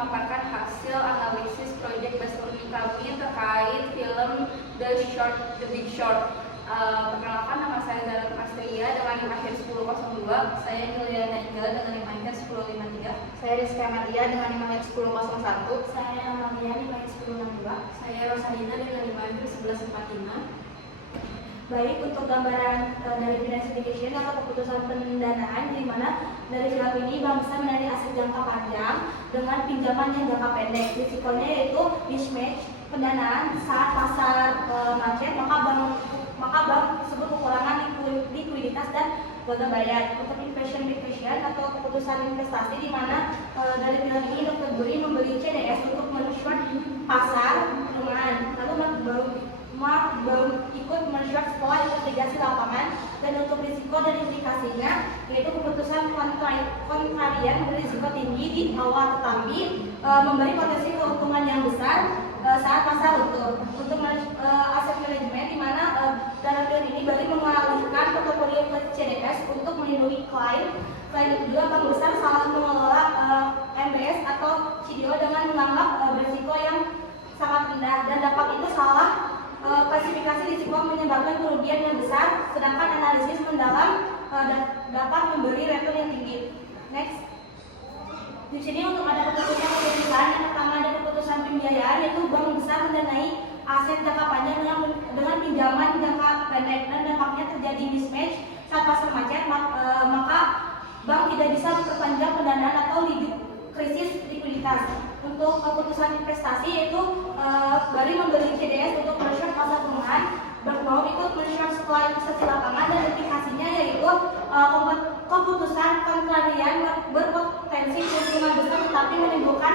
memaparkan hasil analisis proyek studi kami terkait film The Big Short. Perkenalkan, nama saya Zara Astria dengan NIM akhir 1002. Saya Juliana Inggala dengan NIM akhir 1053. Saya Rizky Amalia dengan NIM akhir 1001. Saya Amalia NIM akhir 1062. Saya Rosalina dengan NIM akhir 1145. Baik, untuk gambaran dari finance education atau keputusan pendanaan, di mana dari graf ini bank bisa mendanai aset jangka panjang dengan pinjaman yang jangka pendek. Risikonya yaitu mismatch pendanaan saat pasar macet, maka bank tersebut kekurangan likuiditas dan gagal bayar. Untuk investment atau keputusan investasi, di mana dari film ini Dr. Buri membeli CDS untuk men-short pasar dengan Mark baru ikut men-short setelah investigasi lapangan. Dan untuk risiko dan implikasinya, yaitu keputusan kontrarian berisiko tinggi di awal tetapi memberi potensi keuntungan yang besar saat pasar utuh. Untuk aset manajemen, di mana dalam film ini Bali mengalihkan portofolio ke CDS untuk melindungi klien. Selain itu juga bank besar salah mengelola MBS atau CDO dengan menganggap berisiko yang sangat rendah, dan dampak itu salah klasifikasi risiko menyebabkan kerugian yang besar, sedangkan analisis mendalam dapat memberi return yang tinggi. Next. Di sini untuk ada keputusan yang pertama ada keputusan pembiayaan, yaitu bank besar mendanai aset jangka panjang dengan pinjaman jangka pendek, dan dampaknya terjadi mismatch saat pasar macet, maka bank tidak bisa memperpanjang pendanaan atau krisis likuiditas. Untuk keputusan investasi, yaitu Bari membeli CDS untuk men-short pasar perumahan, mau ikut men-short setelah investasi lapangan, dan implikasinya yaitu keputusan kontrarian berpotensi keuntungan besar tetapi menimbulkan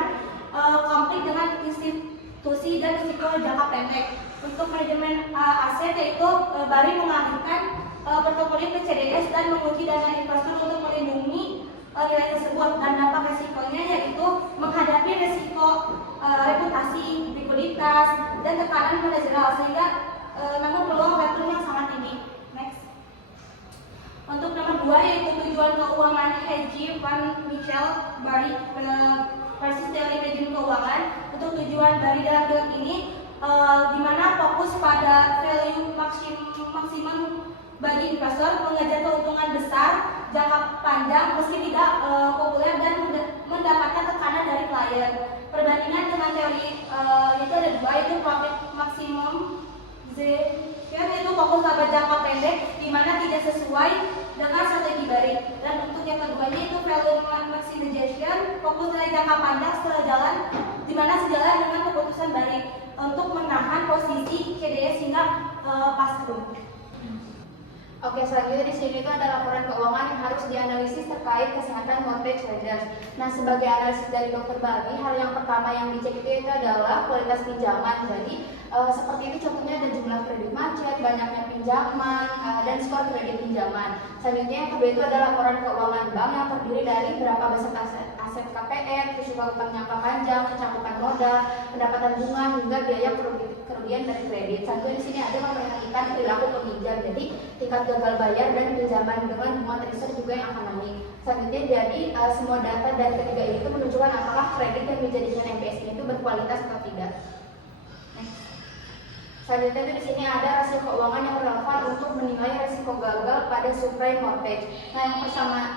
konflik dengan institusi dan risiko jangka pendek. Untuk manajemen aset, yaitu Bari mengalihkan portofolio ke CDS dan menguji dana investor untuk melindungi nilai tersebut, dan dampak resikonya yaitu menghadapi resiko reputasi, likuiditas, dan tekanan manajerial, sehingga namun peluang return yang sangat tinggi. Next. Untuk nomor 2, yaitu tujuan keuangan Hedge Van Michel Bari versus teori manajemen keuangan. Untuk tujuan Bari dalam film ini di mana fokus pada value maksimum bagi investor, mengejar keuntungan besar jangka panjang meski tidak populer, dan mendapatkan tekanan dari klien. Perbandingan dengan teori itu ada dua, yaitu profit maximum yaitu fokus pada jangka pendek di mana tidak sesuai dengan strategi Bari. Dan untuk yang keduanya itu value maximization, fokus dari jangka panjang di mana sejalan dengan keputusan Bari untuk menahan posisi CDS hingga pasar. Oke, selanjutnya di sini itu ada laporan keuangan yang harus dianalisis terkait kesehatan mortgage lenders. Nah, sebagai analisis dari Dr. Bari, hal yang pertama yang dicek itu adalah kualitas pinjaman. Jadi, seperti itu contohnya ada jumlah kredit macet, banyaknya pinjaman, dan skor kredit pinjaman. Selanjutnya yang kedua itu ada laporan keuangan bank yang terdiri dari berapa besar aset KPR, risiko utang jangka panjang, kecakupan modal, pendapatan bunga, hingga biaya kerugian dari kredit. Selanjutnya di sini ada memperhatikan perilaku peminjam. Jadi, tingkat gagal bayar dan pinjaman dengan bunga tersebut juga yang akan naik. Selanjutnya jadi semua data dari ketiga ini itu menunjukkan apakah kredit yang dijadikan MPS ini itu berkualitas atau tidak. Selanjutnya di sini ada rasio keuangan yang relevan untuk menilai risiko gagal pada subprime mortgage. Nah,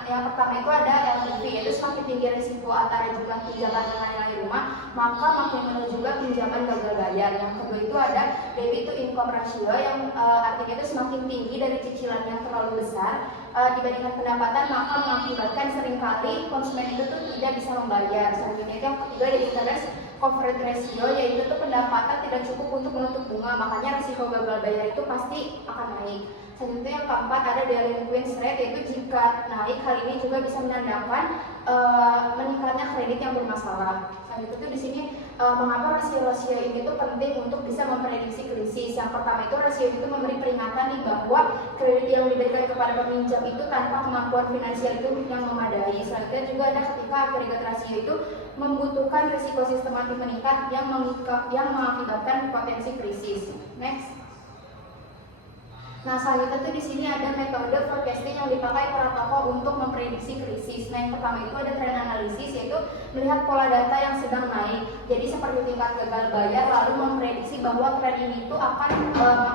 yang pertama itu ada LTV, yaitu semakin tinggi risiko antara jumlah pinjaman dengan nilai rumah, maka makin menurun juga pinjaman gagal bayar. Yang kedua itu ada debt to income ratio, yang artinya itu semakin tinggi dari cicilan yang terlalu besar dibandingkan pendapatan, maka mengakibatkan seringkali konsumen itu tuh tidak bisa membayar. Selanjutnya itu yang ketiga ada interest coverage ratio, yaitu tuh pendapatan tidak cukup untuk menutup bunga, makanya risiko gagal bayar itu pasti akan naik. Selanjutnya yang keempat ada delinquency rate, yaitu jika naik hal ini juga bisa menandakan meningkatnya kredit yang bermasalah. Selanjutnya itu di sini mengapa rasio ini tuh penting untuk bisa memprediksi krisis. Yang pertama itu rasio itu memberi peringatan nih bahwa kredit yang diberikan kepada peminjam itu tanpa kemampuan finansial itu yang memadai. Selanjutnya juga ada ketika agregat rasio itu membutuhkan risiko sistematik meningkat yang mengakibatkan potensi krisis. Next. Nah, selanjutnya tuh di sini ada metode forecasting yang dipakai para tokoh untuk memprediksi krisis. Nah, yang pertama itu ada trend analisis, yaitu melihat pola data yang sedang naik. Jadi seperti tingkat gagal bayar, lalu memprediksi bahwa tren ini tuh akan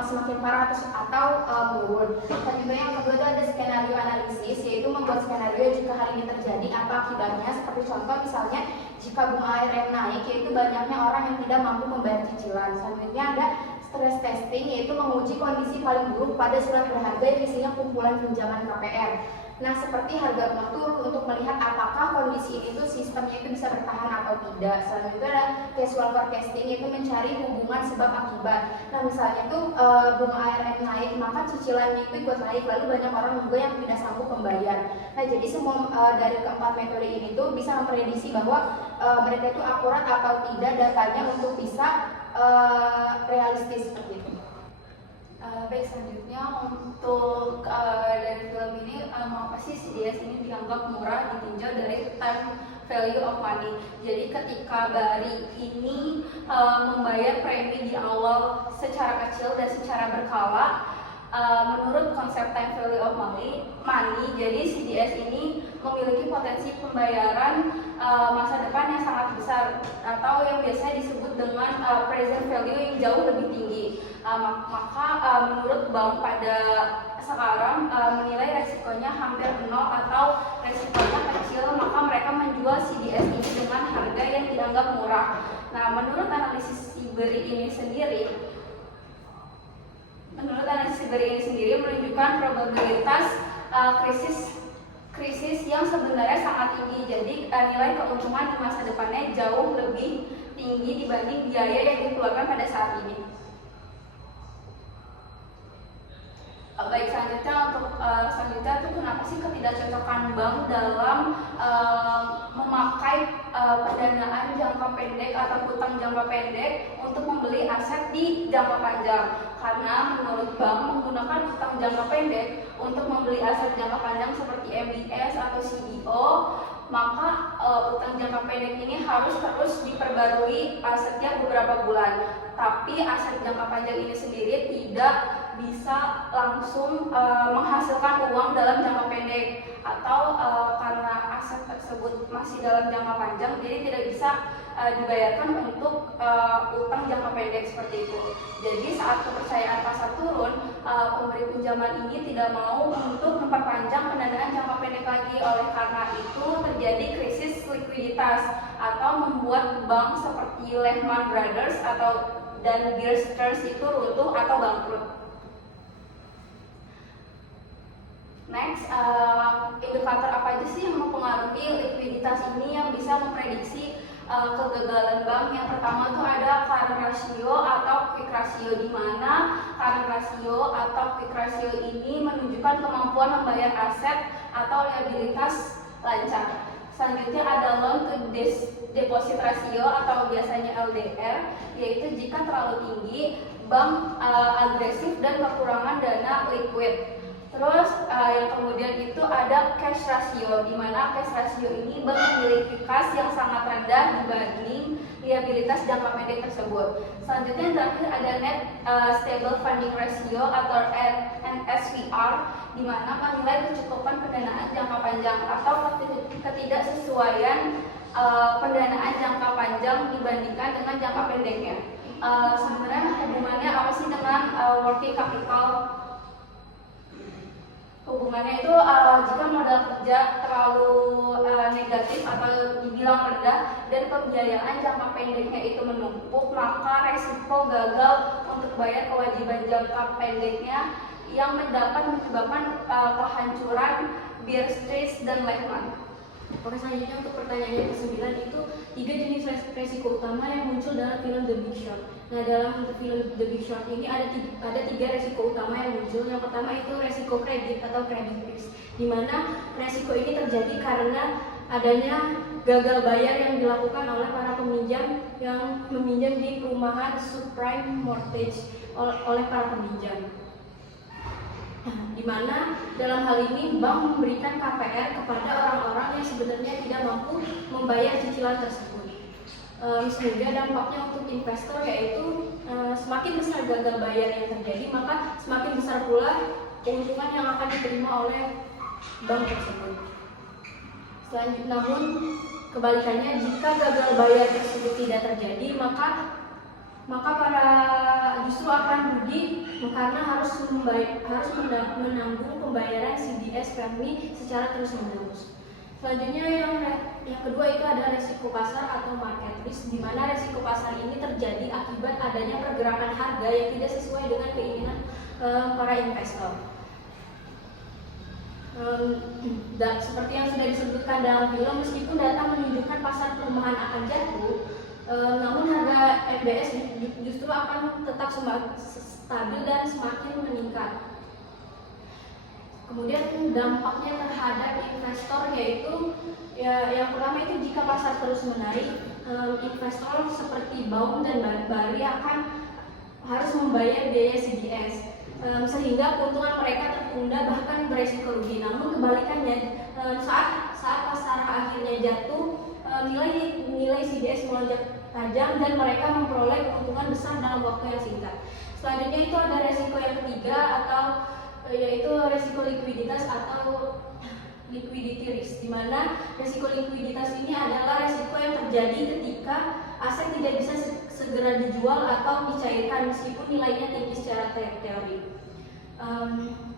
semakin parah atau menurun. Selanjutnya yang kedua itu ada skenario analisis, yaitu membuat skenario jika hal ini terjadi apa akibatnya. Seperti contoh misalnya jika bunga ARM naik, yaitu banyaknya orang yang tidak mampu membayar cicilan. Selanjutnya ada stress testing, yaitu menguji kondisi paling buruk pada surat berharga yang isinya kumpulan pinjaman KPR. Nah, seperti harga rumah turun untuk melihat apakah kondisi ini tuh sistemnya itu bisa bertahan atau tidak. Selanjutnya ada casual forecasting, yaitu mencari hubungan sebab akibat. Nah, misalnya tuh bunga ARM naik, maka cicilannya itu ikut naik, lalu banyak orang juga yang tidak sanggup membayar. Nah, jadi semua dari keempat metode ini tuh bisa memprediksi bahwa mereka itu akurat atau tidak datanya untuk bisa realistis seperti itu. Baik, selanjutnya untuk dari film ini mengapa sih CDS ini dianggap murah ditinjau dari time value of money. Jadi ketika Bari ini membayar premi di awal secara kecil dan secara berkala, menurut konsep time value of money, jadi CDS ini memiliki potensi pembayaran masa depan yang sangat besar atau yang biasanya disebut dengan present value yang jauh lebih tinggi. Maka menurut bank pada sekarang menilai resikonya hampir nol atau resikonya kecil, maka mereka menjual CDS ini dengan harga yang dianggap murah. Nah, menurut analisis Bari ini sendiri menunjukkan probabilitas krisis yang sebenarnya sangat tinggi. Jadi nilai keuntungan di masa depannya jauh lebih tinggi dibanding biaya yang dikeluarkan pada saat ini. Baik, selanjutnya itu kenapa sih ketidakcocokan bank dalam memakai pendanaan jangka pendek atau hutang jangka pendek untuk membeli aset di jangka panjang? Karena menurut bank menggunakan hutang jangka pendek untuk membeli aset jangka panjang seperti MBS atau CDO, maka utang jangka pendek ini harus terus diperbarui setiap beberapa bulan. Tapi aset jangka panjang ini sendiri tidak bisa langsung menghasilkan uang dalam jangka pendek, atau karena aset tersebut masih dalam jangka panjang, jadi tidak bisa dibayarkan untuk utang jangka pendek seperti itu. Jadi saat kepercayaan pasar turun, pemberi pinjaman ini tidak mau untuk memperpanjang pendanaan jangka pendek lagi. Oleh karena itu terjadi krisis likuiditas atau membuat bank seperti Lehman Brothers dan Bear Stearns itu runtuh atau bangkrut. Next, indikator apa aja sih yang mempengaruhi likuiditas ini yang bisa memprediksi kegagalan bank? Yang pertama tuh ada current ratio atau quick ratio, di mana current ratio atau quick ratio ini menunjukkan kemampuan membayar aset atau liabilitas lancar. Selanjutnya ada loan to deposit ratio atau biasanya LDR, yaitu jika terlalu tinggi bank agresif dan kekurangan dana liquid. Terus yang kemudian itu ada cash ratio, di mana cash ratio ini bank memiliki kas yang sangat rendah dibanding liabilitas jangka pendek tersebut. Selanjutnya yang terakhir ada net stable funding ratio atau NSFR, di mana menilai kecukupan pendanaan jangka panjang atau ketidaksesuaian pendanaan jangka panjang dibandingkan dengan jangka pendeknya. Sebenarnya hubungannya apa sih dengan working capital? Hubungannya itu jika modal kerja terlalu negatif atau dibilang rendah dan pembiayaan jangka pendeknya itu menumpuk, maka resiko gagal untuk bayar kewajiban jangka pendeknya yang dapat menyebabkan kehancuran Bear Stearns dan Lehman. Oke, selanjutnya untuk pertanyaan yang ke-9 itu 3 jenis resiko utama yang muncul dalam film The Big Short. Nah, dalam film The Big Short ini ada 3 resiko utama yang muncul. Yang pertama itu resiko kredit atau credit risk, di mana resiko ini terjadi karena adanya gagal bayar yang dilakukan oleh para peminjam yang meminjam di perumahan subprime mortgage oleh para peminjam. Di mana dalam hal ini bank memberikan KPR kepada orang-orang yang sebenarnya tidak mampu membayar cicilan tersebut. Sehingga dampaknya untuk investor yaitu semakin besar gagal bayar yang terjadi, maka semakin besar pula keuntungan yang akan diterima oleh bank tersebut. Namun kebalikannya, jika gagal bayar tersebut tidak terjadi, maka justru akan rugi karena harus menanggung pembayaran CDS kami secara terus-menerus. Selanjutnya yang kedua itu ada resiko pasar atau market risk, di mana resiko pasar ini terjadi akibat adanya pergerakan harga yang tidak sesuai dengan keinginan para investor. Seperti yang sudah disebutkan dalam film, meskipun data menunjukkan pasar perumahan akan jatuh, namun harga FBS justru akan tetap stabil dan semakin meningkat. Kemudian dampaknya terhadap investor yaitu yang pertama itu jika pasar terus menaik, investor seperti Baum dan Bari akan harus membayar biaya CDS, sehingga keuntungan mereka tertunda bahkan beresiko rugi. Namun kebalikannya, saat pasar akhirnya jatuh, nilai CDS melonjak tajam dan mereka memperoleh keuntungan besar dalam waktu yang singkat. Selanjutnya itu ada resiko yang ketiga yaitu resiko likuiditas atau liquidity risk, di mana resiko likuiditas ini adalah resiko yang terjadi ketika aset tidak bisa segera dijual atau dicairkan meskipun nilainya tinggi secara teori.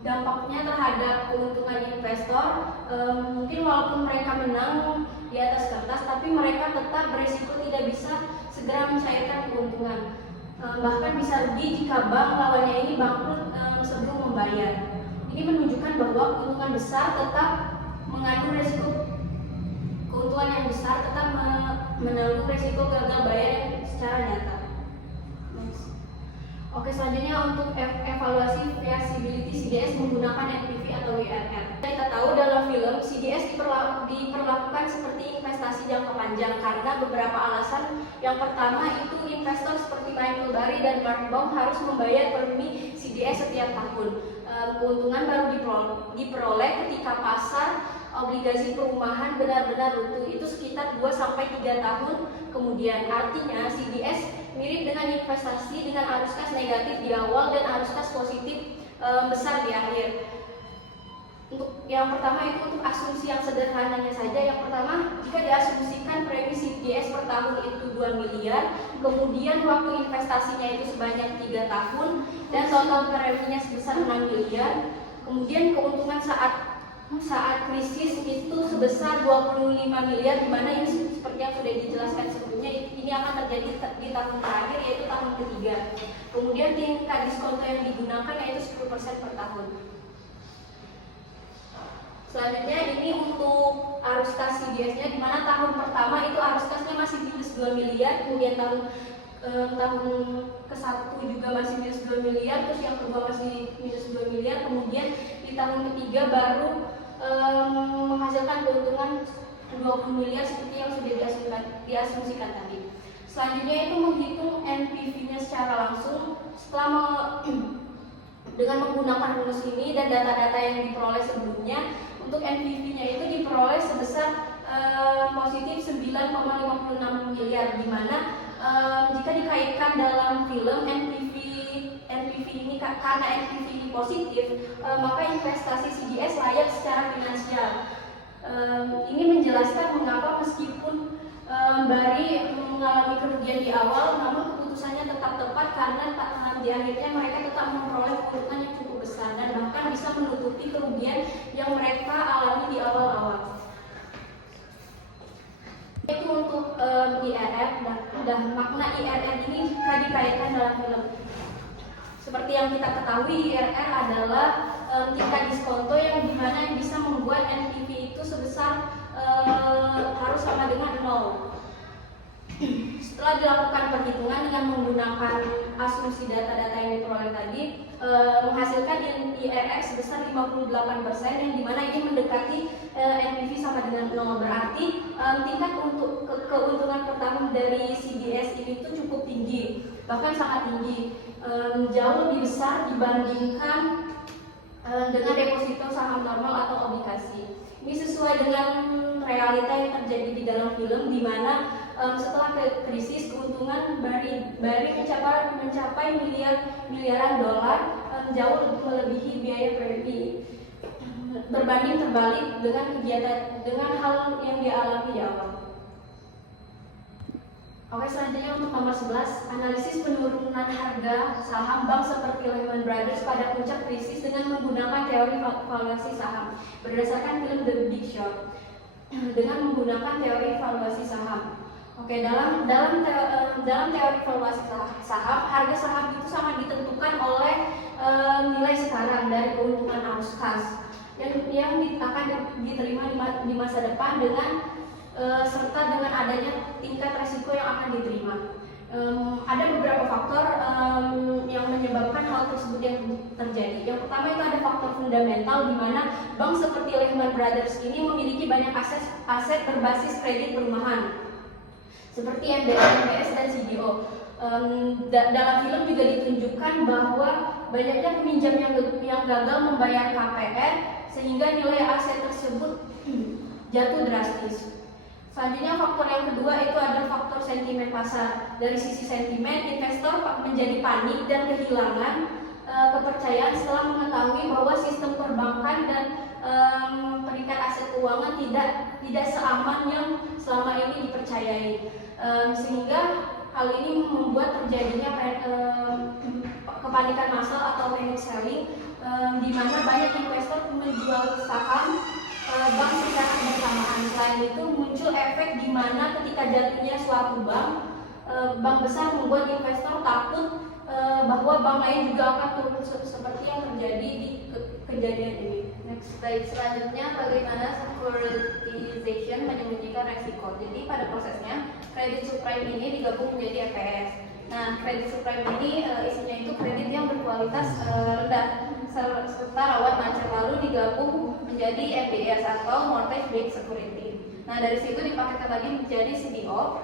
Dampaknya terhadap keuntungan investor, mungkin walaupun mereka menang di atas kertas, tapi mereka tetap beresiko tidak bisa segera mencairkan keuntungan. Bahkan bisa rugi jika bank lawannya ini bangkrut sebelum membayar. Ini menunjukkan bahwa keuntungan besar tetap mengandung resiko keuntungan yang besar, tetap menanggung resiko gagal bayar secara nyata. Oke, selanjutnya untuk evaluasi feasibility CDS menggunakan NPV atau IRR. Kita tahu dalam film CDS diperlakukan seperti investasi jangka panjang karena beberapa alasan. Yang pertama itu investor seperti Michael Burry dan Mark Baum harus membayar premi CDS setiap tahun. Keuntungan baru diperoleh ketika pasar obligasi perumahan benar-benar runtuh, itu sekitar 2-3 tahun kemudian. Artinya CDS mirip dengan investasi dengan arus kas negatif di awal dan arus kas positif besar di akhir. Untuk yang pertama itu untuk asumsi yang sederhananya saja. Yang pertama, jika diasumsikan premi CDS per tahun itu 2 miliar, kemudian waktu investasinya itu sebanyak 3 tahun dan total preminya sebesar 6 miliar, kemudian keuntungan saat krisis itu sebesar 25 miliar, di mana ini seperti yang sudah dijelaskan sebelumnya, ini akan terjadi di tahun terakhir yaitu tahun ketiga. Kemudian tingkat diskonto yang digunakan yaitu 10% per tahun. Selanjutnya ini untuk arus kas CDS-nya, di mana tahun pertama itu arus kasnya masih minus 2 miliar, kemudian tahun ke-1 juga masih minus 2 miliar, terus yang kedua masih minus 2 miliar, kemudian di tahun ketiga baru menghasilkan keuntungan 20 miliar seperti yang sudah diasumsikan tadi. Selanjutnya itu menghitung NPV-nya secara langsung dengan menggunakan rumus ini dan data-data yang diperoleh sebelumnya. Untuk NPV-nya itu diperoleh sebesar positif 9,56 miliar, di mana jika dikaitkan dalam film NPV ini karena NPV ini positif, maka investasi CDS layak secara finansial. Ini menjelaskan mengapa meskipun Bari mengalami kerugian di awal, namun keputusannya tetap tepat karena di akhirnya mereka tetap memperoleh keuntungan yang cukup besar dan bahkan bisa menutupi kerugian yang mereka alami di awal-awal. Itu untuk IRR dan makna IRR ini jika dikaitkan dalam film. Seperti yang kita ketahui, IRR adalah tingkat diskonto yang dimana bisa membuat NPV itu sebesar harus sama dengan 0. Setelah dilakukan perhitungan dengan menggunakan asumsi data-data yang diperoleh tadi, menghasilkan IRR sebesar 58%, yang dimana ini mendekati NPV sama dengan 0. Berarti tingkat untuk keuntungan per tahun dari CDS ini itu cukup tinggi, bahkan sangat tinggi, jauh lebih besar dibandingkan dengan deposito saham normal atau obligasi. Ini sesuai dengan realita yang terjadi di dalam film, di mana setelah krisis keuntungan Bari mencapai miliaran dolar, jauh melebihi biaya berbanding terbalik dengan hal yang dialami di awal. Oke, selanjutnya untuk nomor 11, analisis penurunan harga saham bank seperti Lehman Brothers pada puncak krisis dengan menggunakan teori valuasi saham berdasarkan film The Big Short. Dengan menggunakan teori valuasi saham. Oke, dalam teori valuasi saham, harga saham itu sangat ditentukan oleh nilai sekarang dari keuntungan arus kas yang akan diterima di masa depan serta dengan adanya tingkat resiko yang akan diterima. Ada beberapa faktor yang menyebabkan hal tersebut yang terjadi. Yang pertama itu ada faktor fundamental di mana bank seperti Lehman Brothers ini memiliki banyak aset berbasis kredit perumahan seperti MBS dan CDO. Dalam film juga ditunjukkan bahwa banyaknya peminjam yang gagal membayar KPR sehingga nilai aset tersebut jatuh drastis. Selanjutnya faktor yang kedua itu adalah faktor sentimen pasar. Dari sisi sentimen, investor menjadi panik dan kehilangan kepercayaan setelah mengetahui bahwa sistem perbankan dan peringkat aset keuangan tidak seaman yang selama ini dipercayai. Sehingga hal ini membuat terjadinya kepanikan massal atau panic selling, di mana banyak investor menjual saham bank secara bersamaan. Selain itu muncul efek di mana ketika jatuhnya suatu bank besar membuat investor takut bahwa bank lain juga akan turun seperti yang terjadi di kejadian ini. Next, baik, selanjutnya bagaimana securitization menyembunyikan resiko. Jadi pada prosesnya kredit subprime ini digabung menjadi EPS. Nah, kredit subprime ini isinya itu kredit yang berkualitas rendah serta rawan macet, lalu digabung menjadi MBS atau mortgage backed security. Nah, dari situ dipaketkan lagi menjadi CDO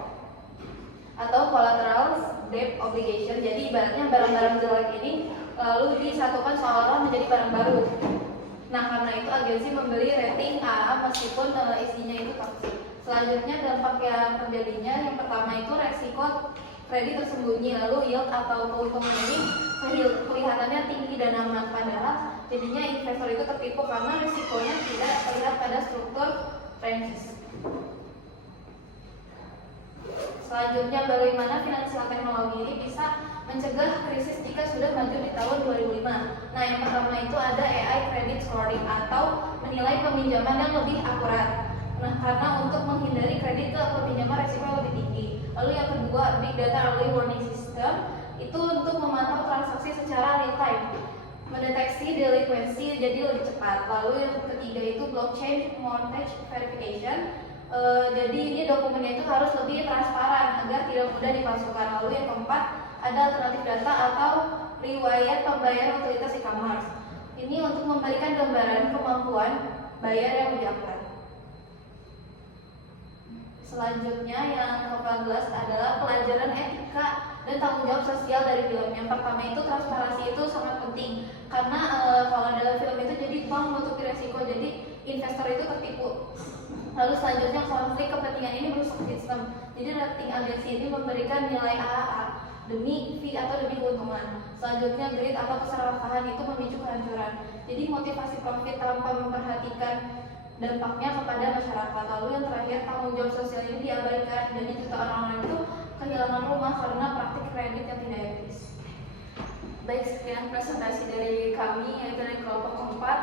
atau collateral debt obligation. Jadi ibaratnya barang-barang jelek ini lalu disatukan seolah-olah menjadi barang baru. Nah, karena itu agensi membeli rating AA meskipun isinya itu toksik. Selanjutnya dampak yang terjadinya, yang pertama itu resiko kredit tersembunyi, lalu yield atau keuntungan ini kelihatannya tinggi dan aman, padahal jadinya investor itu tertipu karena risikonya tidak terlihat pada struktur franchise. Selanjutnya, bagaimana finansial teknologi ini bisa mencegah krisis jika sudah maju di tahun 2005. Nah, yang pertama itu ada AI credit scoring atau menilai peminjaman yang lebih akurat. Nah, karena untuk menghindari kredit ke peminjaman resiko yang lebih tinggi. Lalu yang kedua, big data early warning system itu untuk memantau transaksi secara real time, mendeteksi delinquency jadi lebih cepat. Lalu yang ketiga itu blockchain mortgage verification. Jadi ini dokumennya itu harus lebih transparan agar tidak mudah dipalsukan. Lalu yang keempat ada alternatif data atau riwayat pembayaran utilitas e-commerce. Ini untuk memberikan gambaran kemampuan bayar yang lebih akurat. Selanjutnya yang ke-14 adalah pelajaran etika dan tanggung jawab sosial dari film. Yang pertama itu transparansi itu sangat penting karena kalau dalam film itu jadi bank menutupi resiko, jadi investor itu tertipu. Lalu selanjutnya konflik kepentingan ini merusak sistem. Jadi rating agensi ini memberikan nilai AAA demi fee atau demi keuntungan. Selanjutnya greed atau keserakahan itu memicu kehancuran. Jadi motivasi profit tanpa memperhatikan dampaknya kepada masyarakat. Lalu yang terakhir tanggung jawab sosial ini diabaikan, jadi jutaan orang itu kehilangan rumah karena praktik kredit yang tidak etis. Baik, sekian presentasi dari kami yaitu dari kelompok keempat.